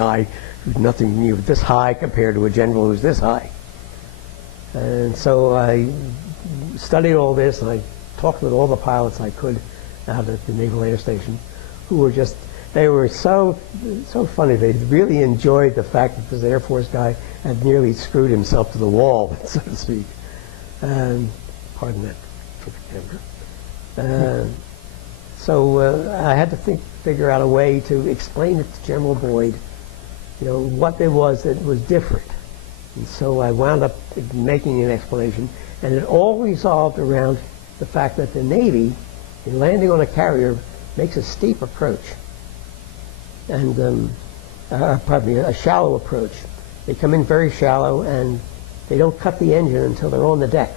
guy who's nothing new, this high compared to a general who's this high. And so I studied all this, and I talked with all the pilots I could out at the Naval Air Station, who were just, they were so funny. They really enjoyed the fact that this Air Force guy had nearly screwed himself to the wall, so to speak. Pardon that temper. So I had to figure out a way to explain it to General Boyd, you know, what there was that was different. And so I wound up making an explanation, and it all resolved around the fact that the Navy, in landing on a carrier, makes a steep approach, and pardon me, a shallow approach. They come in very shallow, and they don't cut the engine until they're on the deck.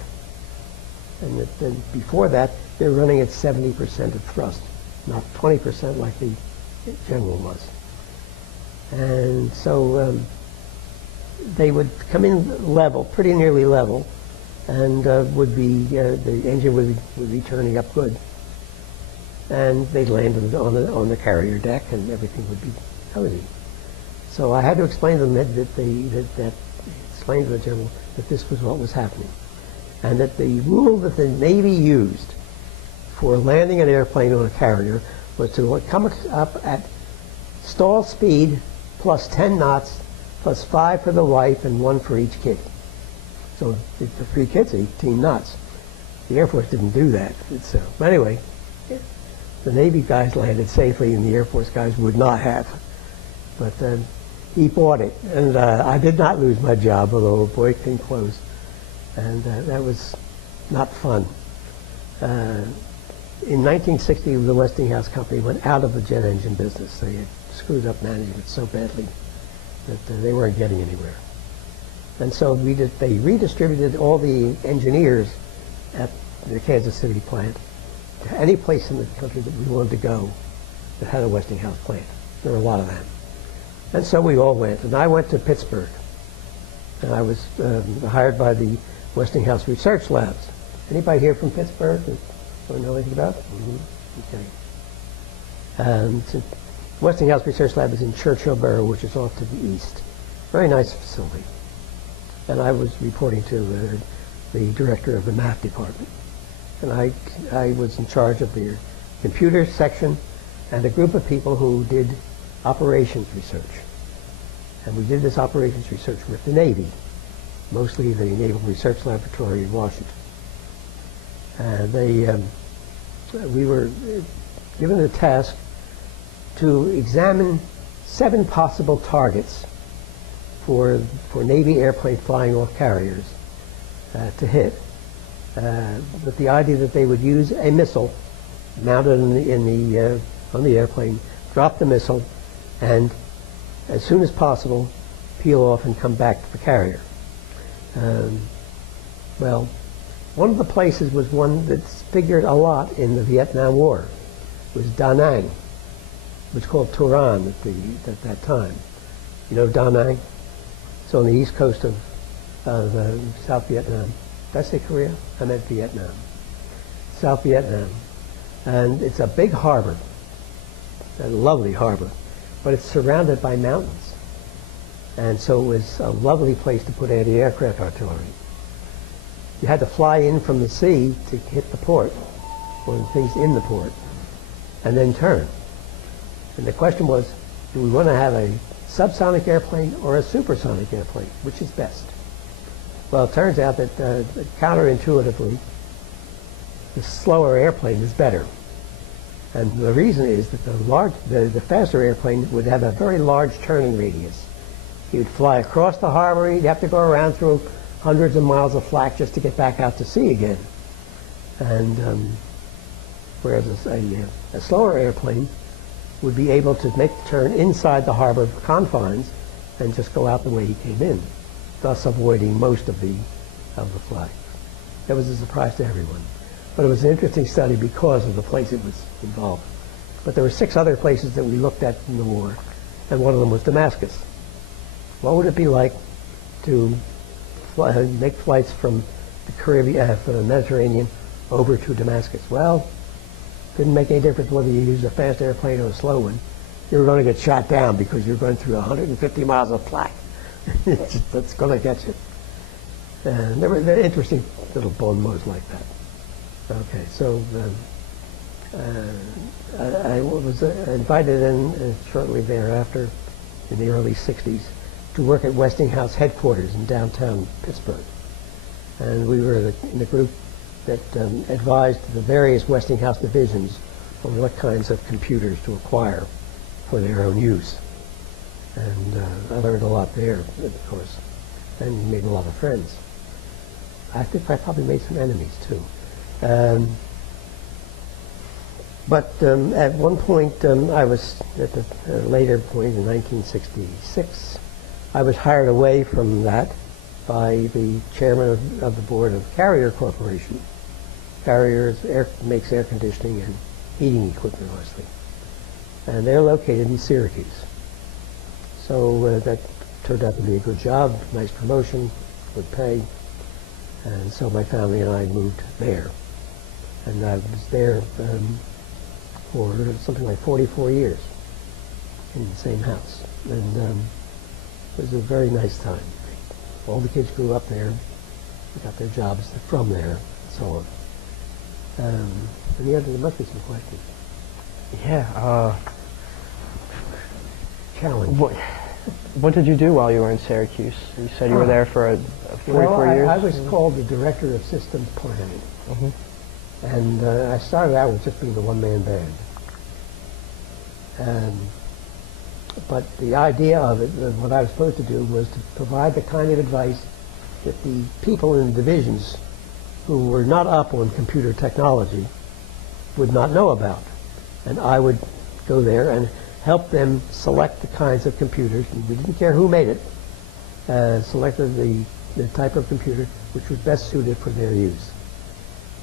And before that, they're running at 70% of thrust, not 20% like the general was. And so they would come in level, pretty nearly level, and the engine would be turning up good. And they'd land on the carrier deck, and everything would be cozy. So I had to explain to them explain to the general that this was what was happening, and that the rule that the Navy used for landing an airplane on a carrier was to come up at stall speed plus 10 knots plus 5 for the wife and 1 for each kid. So for 3 kids, 18 knots. The Air Force didn't do that. But anyway, the Navy guys landed safely, and the Air Force guys would not have. But he bought it, and I did not lose my job, although boy, it came close. And that was not fun. In 1960, the Westinghouse Company went out of the jet engine business. They had screwed up management so badly that they weren't getting anywhere. And so they redistributed all the engineers at the Kansas City plant to any place in the country that we wanted to go that had a Westinghouse plant. There were a lot of them. And so we all went. And I went to Pittsburgh. And I was hired by the Westinghouse Research Labs. Anybody here from Pittsburgh? Don't know anything about it? Okay. Westinghouse Research Lab is in Churchill Borough, which is off to the east. Very nice facility. And I was reporting to the director of the math department. And I was in charge of the computer section and a group of people who did operations research. And we did this operations research with the Navy, mostly the Naval Research Laboratory in Washington. We were given the task to examine 7 possible targets for Navy airplanes flying off carriers to hit, with the idea that they would use a missile mounted on the airplane, drop the missile, and as soon as possible peel off and come back to the carrier. Well, one of the places was one that's figured a lot in the Vietnam War. It was Da Nang. It was called Turan at that time. You know Da Nang? It's on the east coast of South Vietnam. Did I say Korea? I meant Vietnam. South Vietnam. And it's a big harbor, a lovely harbor, but it's surrounded by mountains. And so it was a lovely place to put anti-aircraft artillery. You had to fly in from the sea to hit the port, or the things in the port, and then turn. And the question was, do we want to have a subsonic airplane or a supersonic airplane? Which is best? Well, it turns out that counterintuitively, the slower airplane is better. And the reason is that the faster airplane would have a very large turning radius. He would fly across the harbor, he'd have to go around through hundreds of miles of flak just to get back out to sea again. And whereas a slower airplane would be able to make the turn inside the harbor confines and just go out the way he came in, thus avoiding most of the flag. That was a surprise to everyone. But it was an interesting study because of the place it was involved. But there were 6 other places that we looked at in the war, and one of them was Damascus. What would it be like to make flights from the Caribbean, from the Mediterranean, over to Damascus? Well, didn't make any difference whether you used a fast airplane or a slow one. you're going to get shot down because you're going through 150 miles of flak. That's going to get you. And there were interesting little bon mots like that. Okay, so I was invited in shortly thereafter, in the early 60s, to work at Westinghouse headquarters in downtown Pittsburgh. And we were in the group that advised the various Westinghouse divisions on what kinds of computers to acquire for their own use. And I learned a lot there, of course, and made a lot of friends. I think I probably made some enemies, too. But at one point, I was, at a later point in 1966, I was hired away from that by the chairman of the board of Carrier Corporation. Carrier makes air conditioning and heating equipment, mostly. And they're located in Syracuse. So that turned out to be a good job, nice promotion, good pay. And so my family and I moved there. And I was there for something like 44 years in the same house. And it was a very nice time. All the kids grew up there, got their jobs from there, and so on. And there must be some questions. Yeah. Challenge. What did you do while you were in Syracuse? You said you were there for 44 years? I was called the Director of Systems Planning. Mm-hmm. And I started out with just being the one-man band. But the idea of it, what I was supposed to do, was to provide the kind of advice that the people in the divisions who were not up on computer technology would not know about. And I would go there and help them select the kinds of computers, and we didn't care who made it, selected the type of computer which was best suited for their use.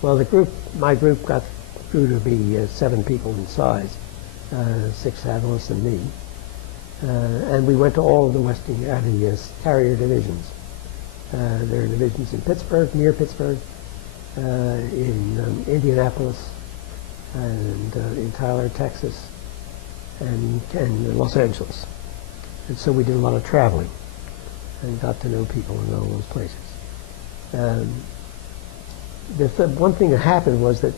Well, my group grew to be 7 people in size, 6 analysts and me. And we went to all of the Carrier divisions. There are divisions in Pittsburgh, near Pittsburgh, in Indianapolis, and in Tyler, Texas, and Los Angeles. And so we did a lot of traveling and got to know people in all those places. One thing that happened was that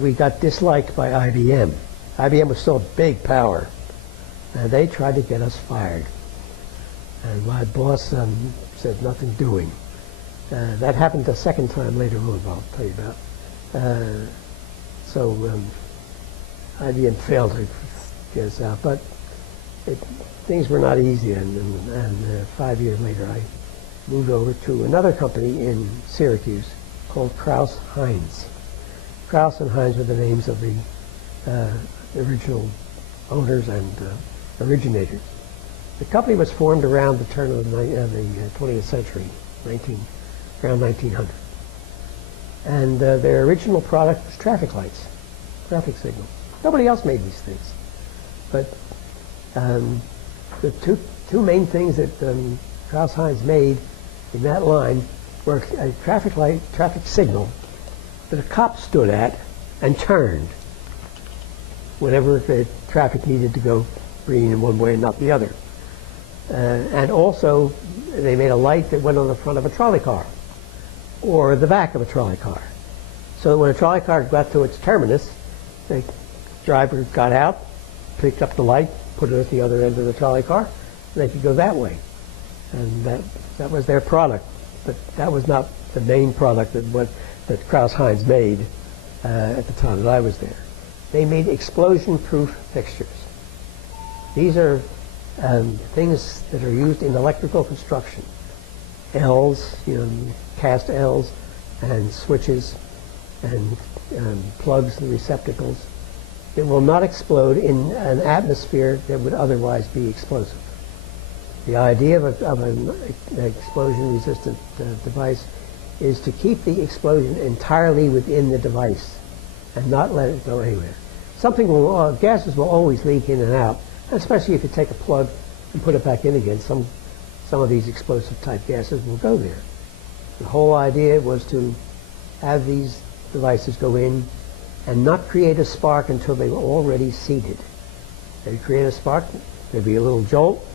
we got disliked by IBM. IBM was still a big power. And they tried to get us fired. And my boss said nothing doing. That happened a second time later on, I'll tell you about. So IBM failed to get us out. But things were not easy, and 5 years later I moved over to another company in Syracuse called Krauss Heinz. Krauss and Heinz were the names of the original owners and originators. The company was formed around the turn of the 20th century, around 1900. And their original product was traffic lights, traffic signals. Nobody else made these things. But the two main things that Krauss Heinz made in that line were a traffic signal that a cop stood at and turned whenever the traffic needed to go green in one way and not the other. And also, they made a light that went on the front of a trolley car or the back of a trolley car. So that when a trolley car got to its terminus, the driver got out, picked up the light, put it at the other end of the trolley car, and they could go that way. And that was their product. But that was not the main product that Krauss Heinz made at the time that I was there. They made explosion-proof fixtures. These are things that are used in electrical construction. L's, cast L's, and switches, and plugs and receptacles. It will not explode in an atmosphere that would otherwise be explosive. The idea of an explosion-resistant device is to keep the explosion entirely within the device and not let it go anywhere. Gases will always leak in and out, especially if you take a plug and put it back in again. Some of these explosive type gases will go there. The whole idea was to have these devices go in and not create a spark until they were already seated. They'd create a spark, there'd be a little jolt,